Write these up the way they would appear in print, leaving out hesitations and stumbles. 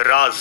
राज।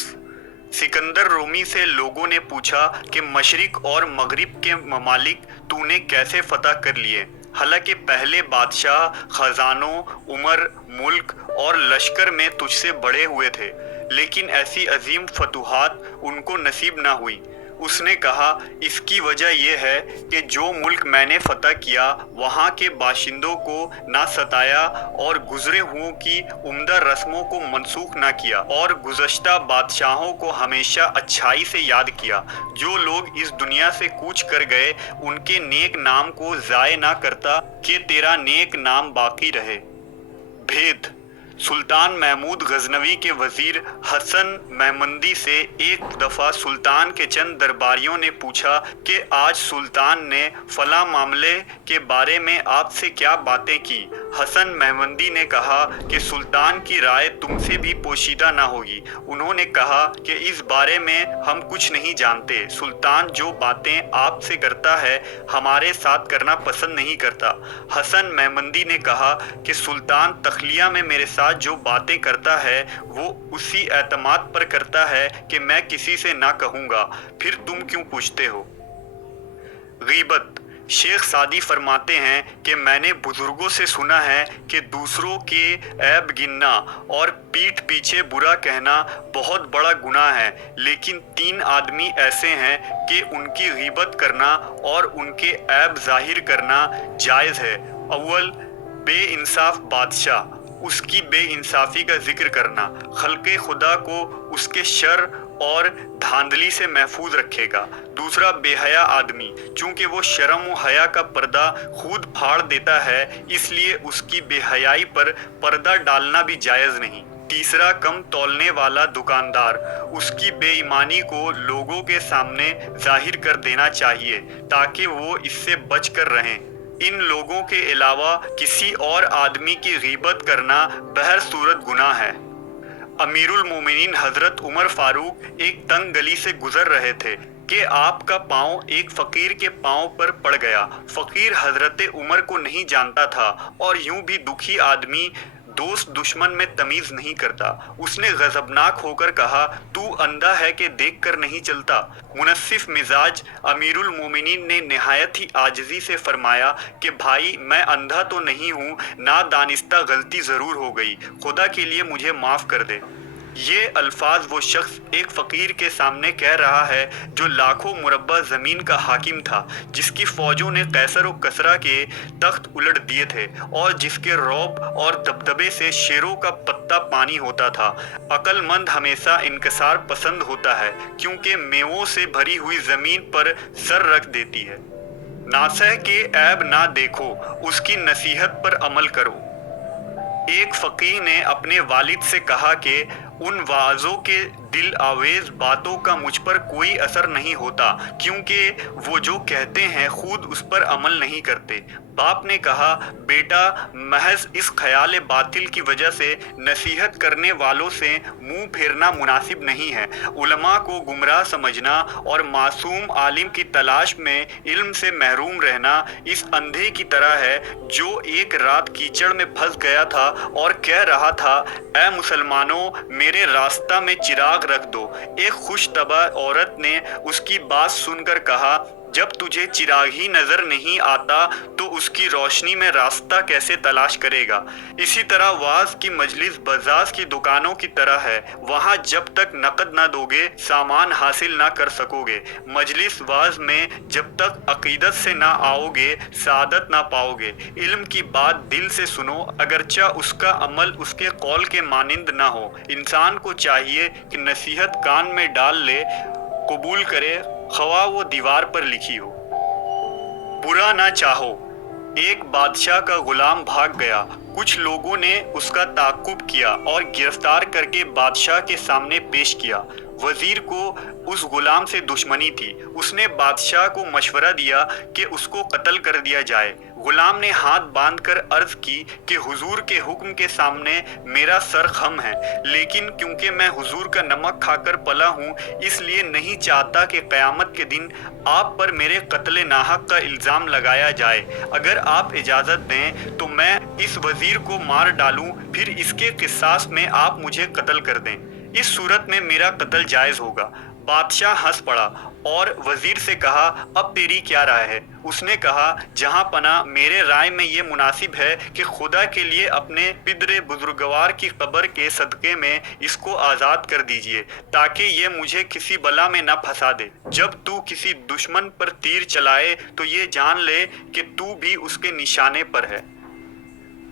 सिकंदर रोमी से लोगों ने पूछा कि मशरिक और मगरिब के ममालिक तूने कैसे फतह कर लिए। हालांकि पहले बादशाह खजानों, उमर, मुल्क और लश्कर में तुझसे बड़े हुए थे, लेकिन ऐसी अजीम फतूहात उनको नसीब ना हुई। उसने कहा, इसकी वजह यह है कि जो मुल्क मैंने फतह किया वहाँ के बाशिंदों को ना सताया और गुजरे हुओं की उम्दा रस्मों को मनसूख ना किया और गुज़श्ता बादशाहों को हमेशा अच्छाई से याद किया। जो लोग इस दुनिया से कूच कर गए उनके नेक नाम को ज़ाय ना करता कि तेरा नेक नाम बाकी रहे। भेद। सुल्तान महमूद गजनवी के वजीर हसन महमंदी से एक दफ़ा सुल्तान के चंद दरबारियों ने पूछा कि आज सुल्तान ने फला मामले के बारे में आपसे क्या बातें की। हसन महमंदी ने कहा कि सुल्तान की राय तुमसे भी पोशीदा ना होगी। उन्होंने कहा कि इस बारे में हम कुछ नहीं जानते। सुल्तान जो बातें आपसे करता है हमारे साथ करना पसंद नहीं करता। हसन महमंदी ने कहा कि सुल्तान तखलिया में मेरे साथ जो बातें करता है वो उसी एतमाद पर करता है कि मैं किसी से ना कहूँगा। फिर तुम क्यों पूछते हो। गीबत। शेख सादी फरमाते हैं कि मैंने बुजुर्गों से सुना है कि दूसरों के ऐब गिनना और पीठ पीछे बुरा कहना बहुत बड़ा गुनाह है, लेकिन 3 आदमी ऐसे हैं कि उनकी गीबत करना और उनके ऐब जाहिर करना जायज़ है। अव्वल, बेइंसाफ बादशाह, उसकी बेइंसाफी का जिक्र करना खल्के खुदा को उसके शर और धांधली से महफूज रखेगा। दूसरा, बेहया आदमी, चूंकि वो शर्म व हया का पर्दा खुद फाड़ देता है इसलिए उसकी बेहयाई पर पर्दा डालना भी जायज़ नहीं। तीसरा, कम तौलने वाला दुकानदार, उसकी बेईमानी को लोगों के सामने जाहिर कर देना चाहिए ताकि वो इससे बच कर रहें। इन लोगों के अलावा किसी और आदमी की गीबत करना बहर सूरत गुनाह है। अमीरुल मोमिनीन हजरत उमर फारूक एक तंग गली से गुजर रहे थे कि आपका पांव एक फकीर के पांव पर पड़ गया। फकीर हजरत उमर को नहीं जानता था और यूं भी दुखी आदमी दोस्त दुश्मन में तमीज नहीं करता। उसने गजबनाक होकर कहा, तू अंधा है कि देख कर नहीं चलता। मुनस्सिफ मिजाज अमीरुल मोमिनीन ने निहायत ही आजिज़ी से फरमाया कि भाई, मैं अंधा तो नहीं हूँ, ना दानिस्ता गलती ज़रूर हो गई, खुदा के लिए मुझे माफ़ कर दे। ये अल्फाज वो शख्स एक फ़कीर के सामने कह रहा है जो लाखों मुरब्बा ज़मीन का हाकिम था, जिसकी फ़ौजों ने कैसर व कसरा के तख्त उलट दिए थे और जिसके रौब और दबदबे से शेरों का पत्ता पानी होता था। अक्लमंद हमेशा इनकसार पसंद होता है क्योंकि मेवों से भरी हुई ज़मीन पर सर रख देती है। नासह के ऐब ना देखो, उसकी नसीहत पर अमल करो। एक फ़कीह ने अपने वालिद से कहा कि उन वाज़ों के दिल आवेज़ बातों का मुझ पर कोई असर नहीं होता क्योंकि वो जो कहते हैं खुद उस पर अमल नहीं करते। बाप ने कहा, बेटा, महज इस ख्याल बातिल की वजह से नसीहत करने वालों से मुंह फेरना मुनासिब नहीं है। उलमा को गुमराह समझना और मासूम आलिम की तलाश में इल्म से महरूम रहना इस अंधे की तरह है जो एक रात कीचड़ में फंस गया था और कह रहा था, ऐ मुसलमानों, मेरे रास्ता में चिराग रख दो। एक खुश तबा औरत ने उसकी बात सुनकर कहा, जब तुझे चिराग ही नजर नहीं आता तो उसकी रोशनी में रास्ता कैसे तलाश करेगा। इसी तरह वाज की मजलिस बजाज की दुकानों की तरह है, वहाँ जब तक नकद ना दोगे सामान हासिल ना कर सकोगे। मजलिस वाज में जब तक अकीदत से ना आओगे सादत ना पाओगे। इल्म की बात दिल से सुनो, अगरचा उसका अमल उसके कौल के मानिंद ना हो। इंसान को चाहिए कि नसीहत कान में डाल ले, कबूल करे, खवा वो दीवार पर लिखी हो। बुरा ना चाहो। एक बादशाह का गुलाम भाग गया। कुछ लोगों ने उसका ताक़ुब किया और गिरफ्तार करके बादशाह के सामने पेश किया। वजीर को उस गुलाम से दुश्मनी थी। उसने बादशाह को मशवरा दिया कि उसको कत्ल कर दिया जाए। गुलाम ने हाथ बांधकर अर्ज की कि हुजूर के हुक्म के सामने मेरा सर खम है, लेकिन क्योंकि मैं हुजूर का नमक खाकर पला हूँ इसलिए नहीं चाहता कि क़यामत के दिन आप पर मेरे कत्ल नाहक का इल्ज़ाम लगाया जाए। अगर आप इजाज़त दें तो मैं इस वज़ीर को मार डालूं, फिर इसके क़िसास में आप मुझे कत्ल कर दें। इस सूरत में मेरा कत्ल जायज होगा। बादशाह हंस पड़ा और वजीर से कहा, अब तेरी क्या राय है? उसने कहा, जहां पना मेरे राय में ये मुनासिब है कि खुदा के लिए अपने पिदरे बुजुर्गवार की कब्र के सदक़े में इसको आज़ाद कर दीजिए, ताकि ये मुझे किसी बला में न फंसा दे। जब तू किसी दुश्मन पर तीर चलाए तो ये जान ले कि तू भी उसके निशाने पर है।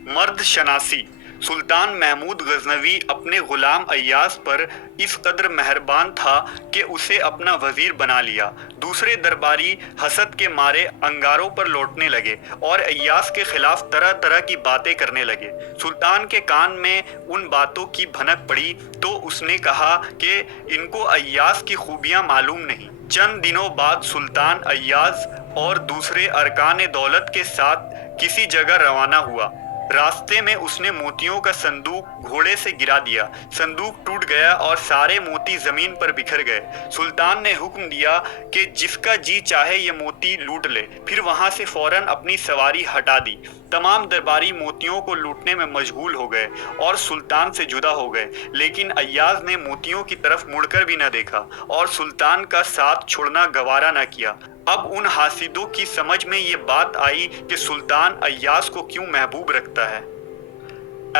मर्द शनासी। सुल्तान महमूद गजनवी अपने गुलाम अय्याज पर इस कदर मेहरबान था कि उसे अपना वजीर बना लिया। दूसरे दरबारी हसद के मारे अंगारों पर लौटने लगे और अय्याज के खिलाफ तरह तरह की बातें करने लगे। सुल्तान के कान में उन बातों की भनक पड़ी तो उसने कहा कि इनको अय्याज की खूबियां मालूम नहीं। चंद दिनों बाद सुल्तान अय्याज और दूसरे अरकान दौलत के साथ किसी जगह रवाना हुआ। रास्ते में उसने मोतियों का संदूक घोड़े से गिरा दिया। संदूक टूट गया और सारे मोती जमीन पर बिखर गए। सुल्तान ने हुक्म दिया कि जिसका जी चाहे ये मोती लूट ले। फिर वहां से फौरन अपनी सवारी हटा दी। तमाम दरबारी मोतियों को लूटने में मशगूल हो गए और सुल्तान से जुदा हो गए, लेकिन अय्याज ने मोतियों की तरफ मुड़कर भी न देखा और सुल्तान का साथ छोड़ना गवारा न किया। अब उन हासिदों की समझ में ये बात आई कि सुल्तान अय्याज को क्यों महबूब रखता है।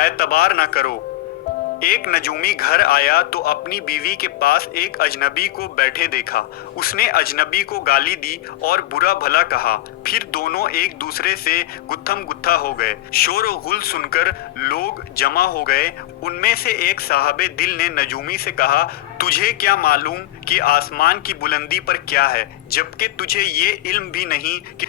एतबार न करो। एक नजूमी घर आया तो अपनी बीवी के पास एक अजनबी को बैठे देखा। उसने अजनबी को गाली दी और बुरा भला कहा। फिर दोनों एक दूसरे से गुत्थम गुत्था हो गए। शोर और गुल सुनकर लोग जमा हो गए। उनमें से एक साहबे दिल ने नजूमी से कहा, तुझे क्या मालूम कि आसमान की बुलंदी पर क्या है, जबकि तुझे ये इल्म भी नहीं कि